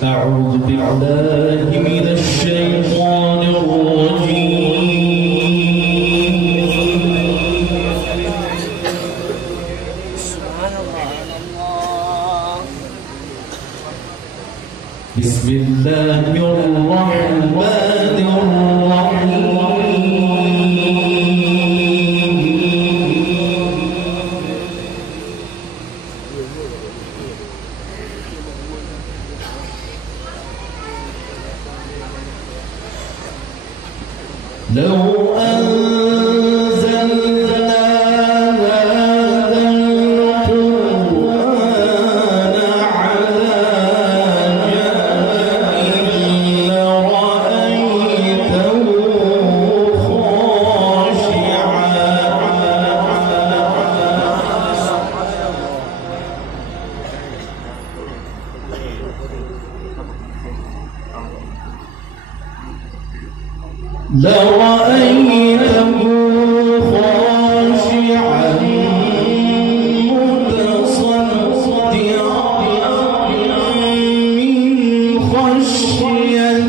أعوذ بالله من الشيطان الرجيم. سبحان الله. بسم الله الرحمن لو أنزلنا هذا القرآن على جبل لرأيته خاشعا متصدعا من خشية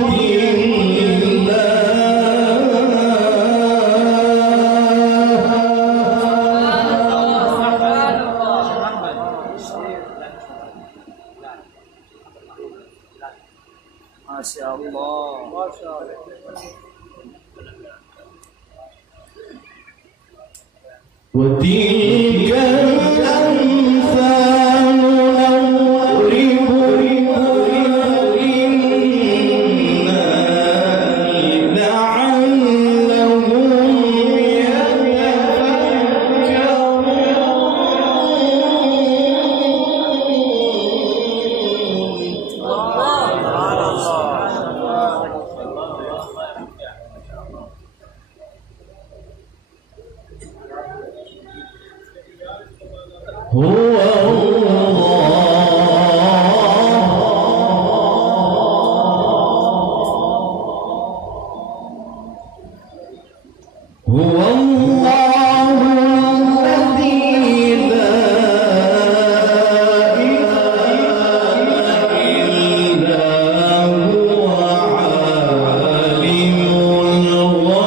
ما شاء الله. ما شاء الله. وتلك الأمثال نضربها للناس لعلهم هو الله الذي لا إله إلا هو عالم الغيب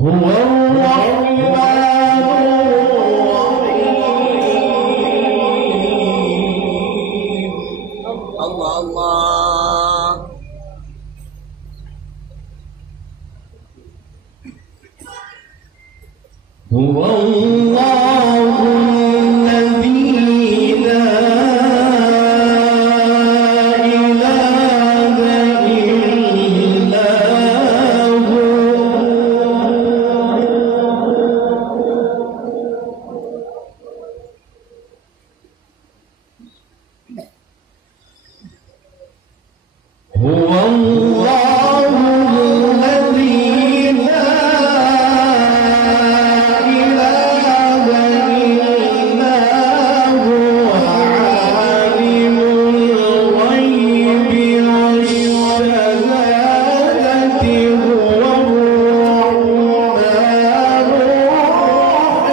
هو الرحمن الرحيم. الله الله. هو الله الذي لا إله إلا هو الله الذي لا إله إلا هو عالم الغيب والشهادة هو الرحمن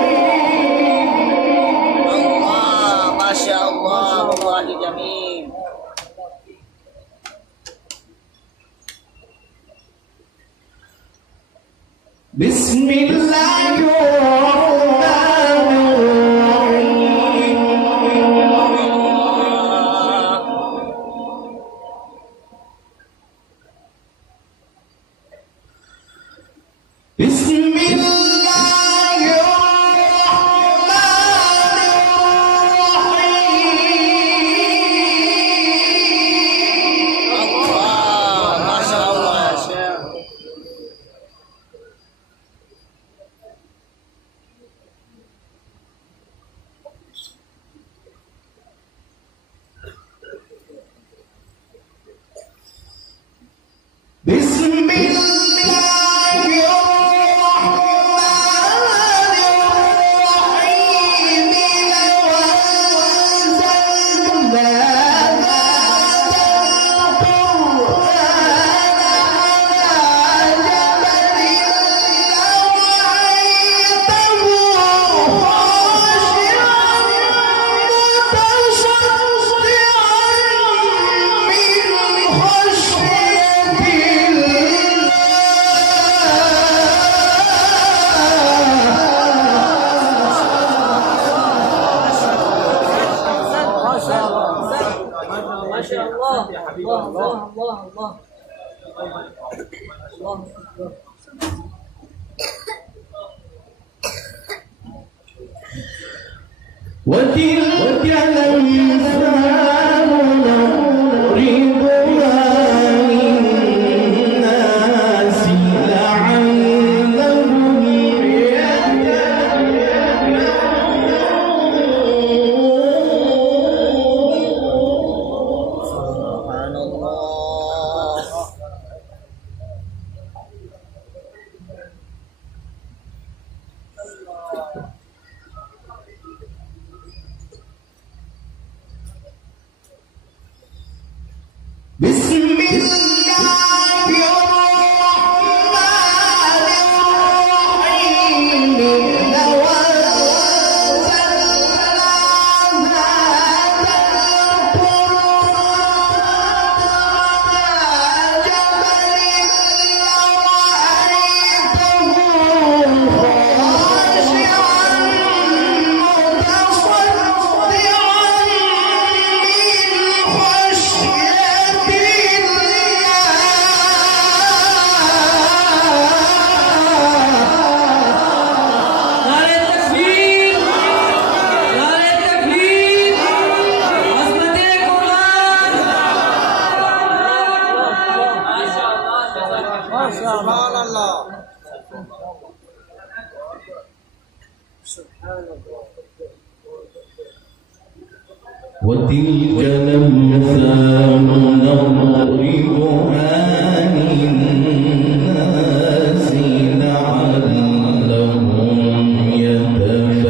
الرحيم. الله ما شاء الله والله جميل. بسم الله الرحمن الرحيم. بسم الله الرحمن الرحيم. الله ما شاء الله يا شيخ. بسم الله الرحمن الرحيم. لو أنزلنا هذا القرآن على جبل لرأيته خاشعا متصدعا من خشية ما شاء الله. الله الله الله الله. الله أكبر. وتلك الأمثال نضربها للناس لعلهم يتذكرون. سبحان الله. بسم الله الرحمن الرحيم. لو أنزلنا هذا القرآن على جبل لرأيته خاشعا متصدعا من خشية नारे तकबीर, नारे तकबीर, अज़मते कुरान। ما شاء الله. سبحان الله. وتلك الأمثال نضربها للناس لعلهم يتفكرون.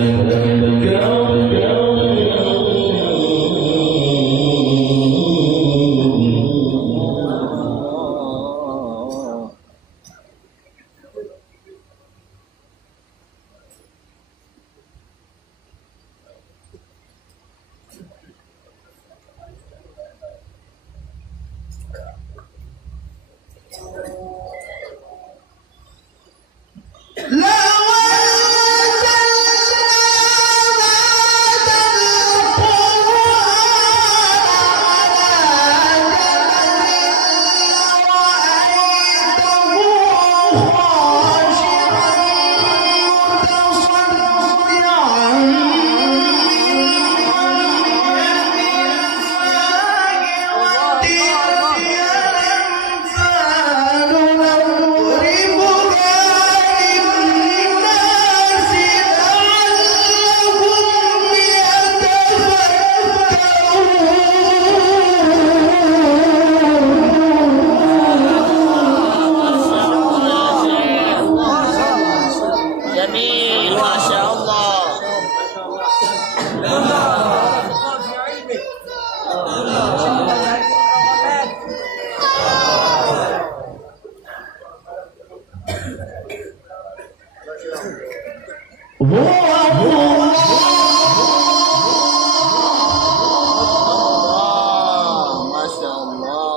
Masya Allah.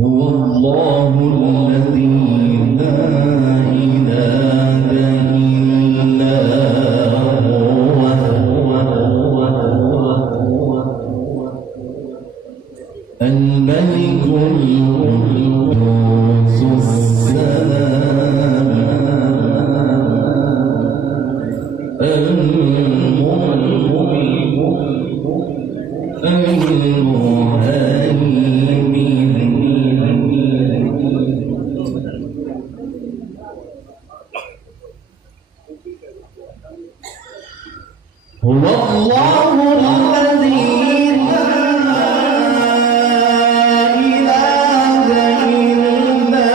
هو الله الذي لا إله إلا هو الملك القدوس السلام هو الله الذي لا إله إلا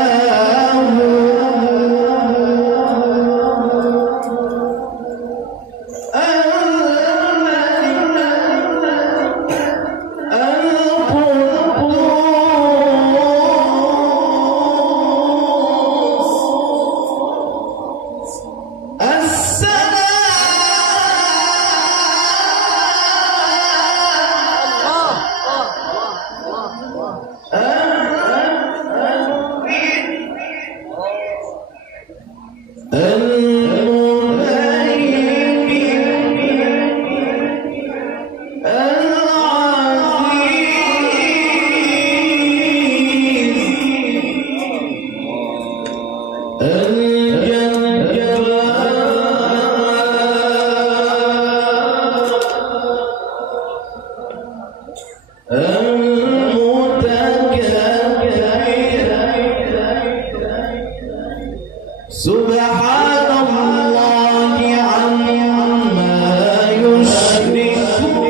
سبحان الله عما يشركون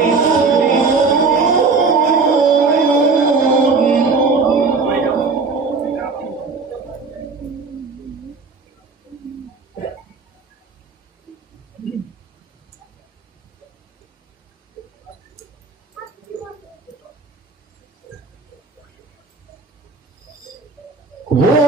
هو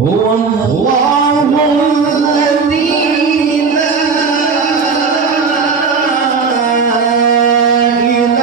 هو الله الذي لا إله إلا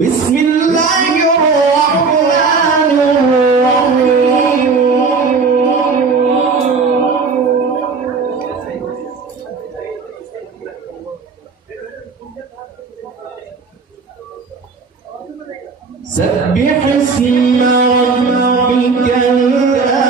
بسم الله الرحمن الرحيم سبح اسم ربك الأعلى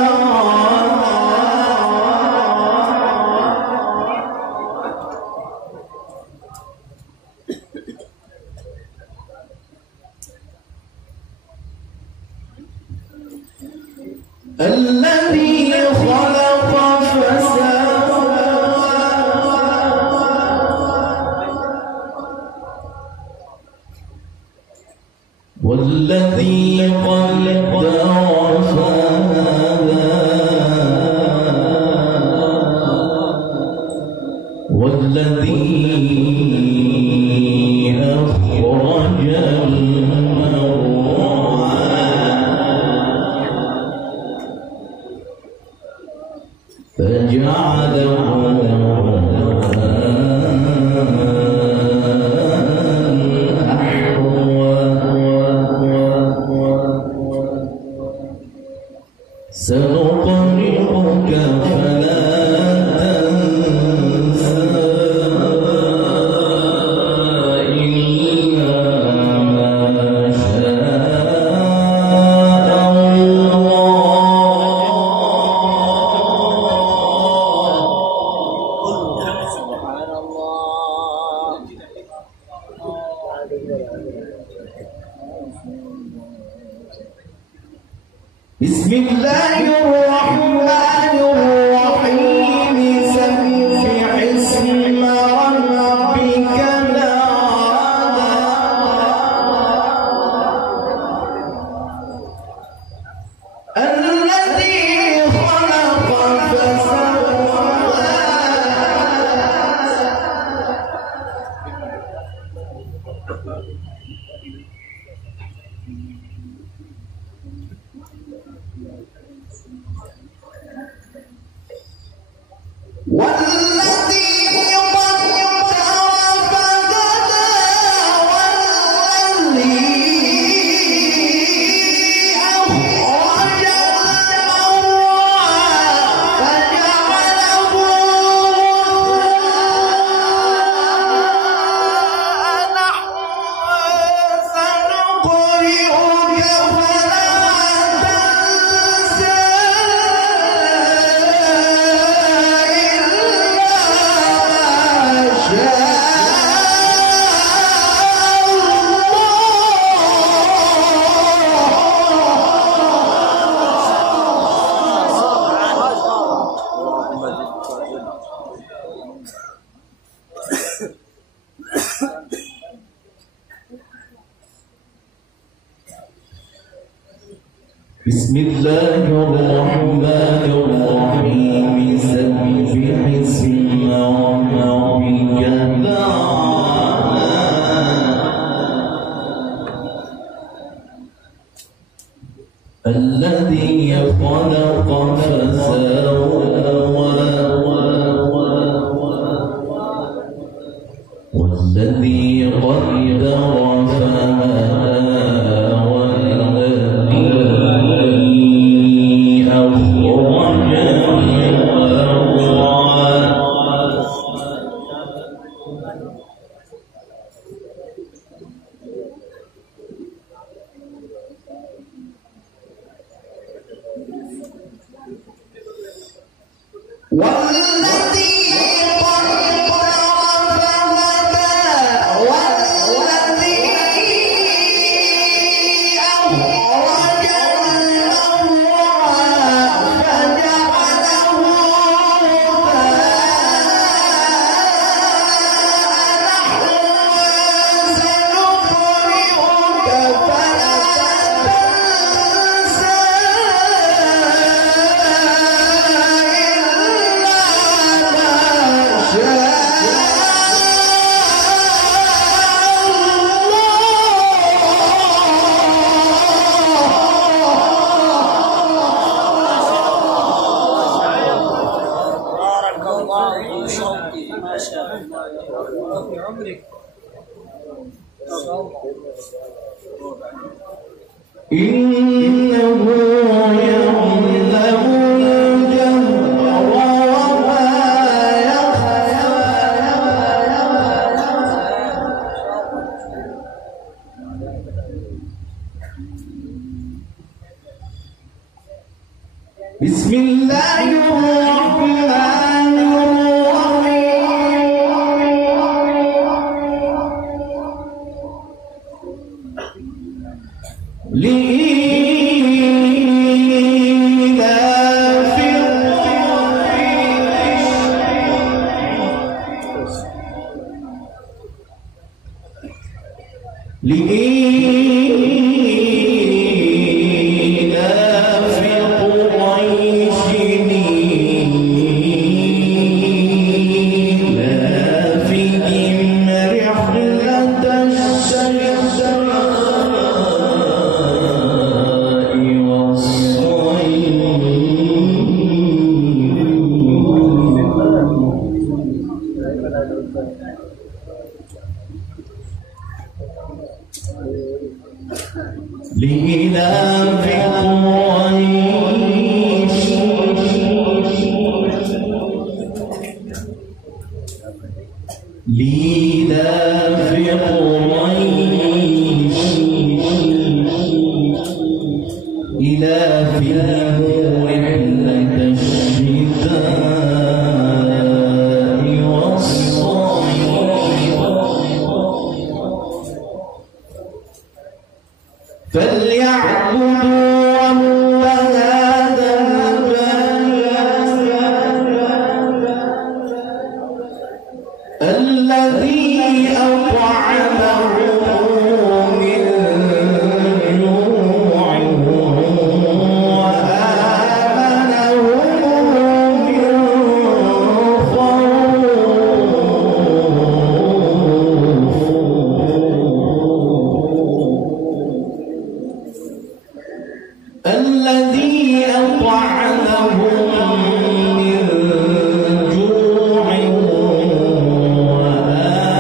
الذي خلق فسوى والذي قدر فهدى والذي أخرج سنقرئك فلا تنسى إلا ما شاء الله. سبحان الله. بسم الله الرحمن الرحيم سبح اسم ربك الأعلى الذي خلق فسوى والذي قدر فهدى والذي أخرج المرعى فجعله نحوا سنقرئك فلا تنسى بسم الله الرحمن الرحيم سبح اسم ربك الأعلى الذي خلق فسوى والذي قدر فهدى والذي قدر فهدى والذي أخرج المرعى فجعله غثاء سنقرئك فلا تنسى بارك الله في صوتي. ما شاء الله يا رب في عمرك. إنه يعلم الجهر وما يخفى بسم الله الرحمن الرحيم لإيلاف لإلاف قريش لإلاف قريش إلافهم رحلة الشتاء والصيف فليعبدوا رب هذا البيت الذي أطعمهم من جوع وآمنهم من خوف الذي أطعمهم من جوع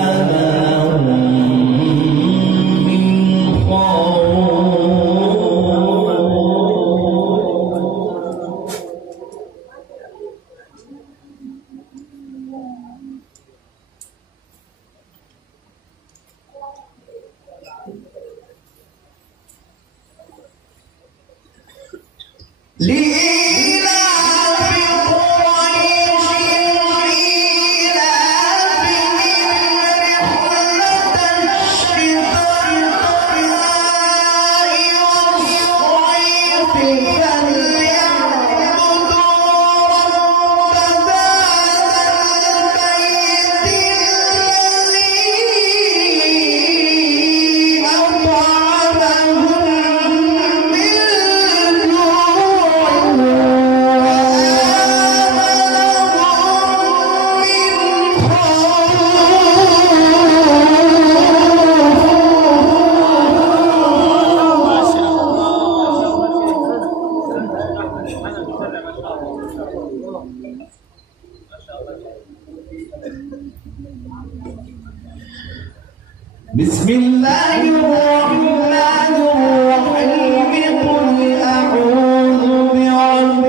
وآمنهم من خوف لإيلاف قريش إيلافهم رحلة الشتاء والصيف فليعبدوا رب هذا البيت الذي أطعمهم من بسم الله الرحمن الرحيم قل أعوذ برب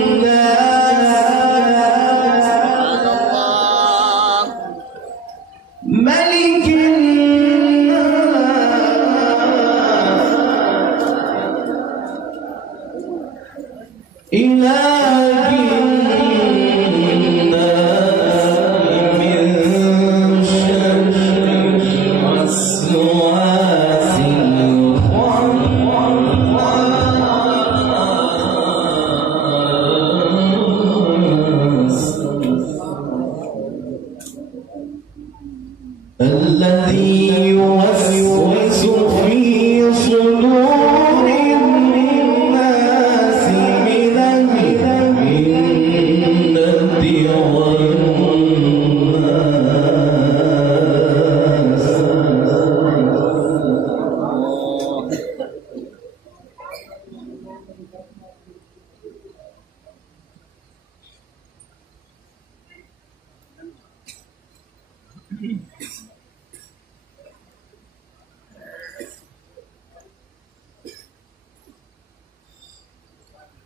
الناس ملك الناس إله الناس من شر الوسواس الخناس الذي يوسوس في صدور الناس من الجنة والناس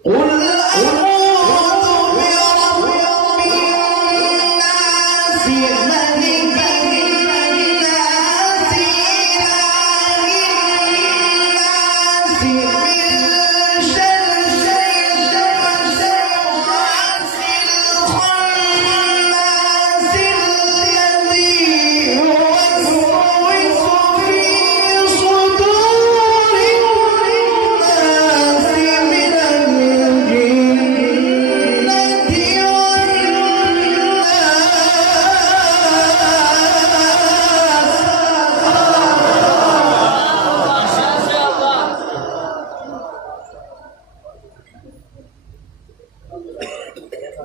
قل أعوذ برب الناس ملك الناس إله الناس من شر الوسواس الخناس الذي يوسوس في صدور الناس من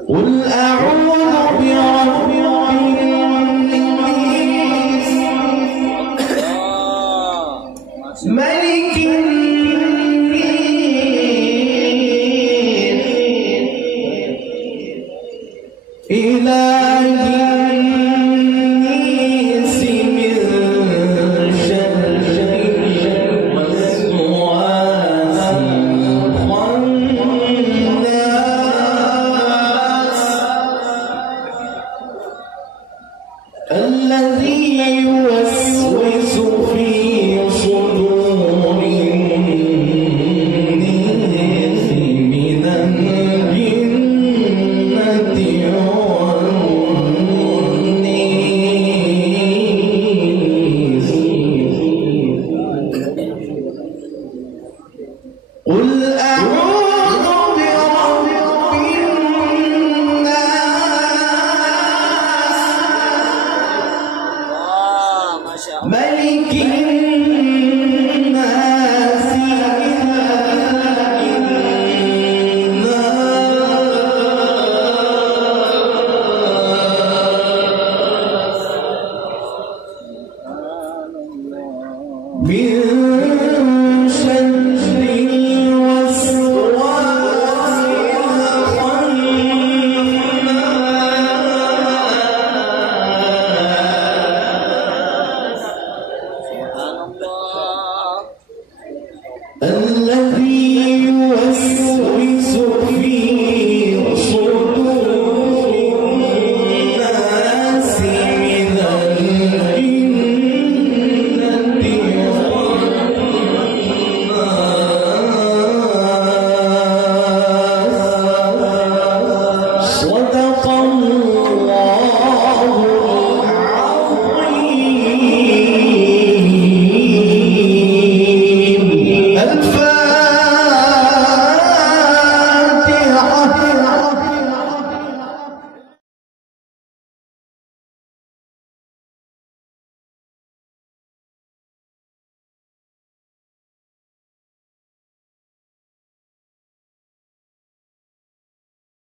قل أعوذ برب الناس ملك الناس إله الناس من الذي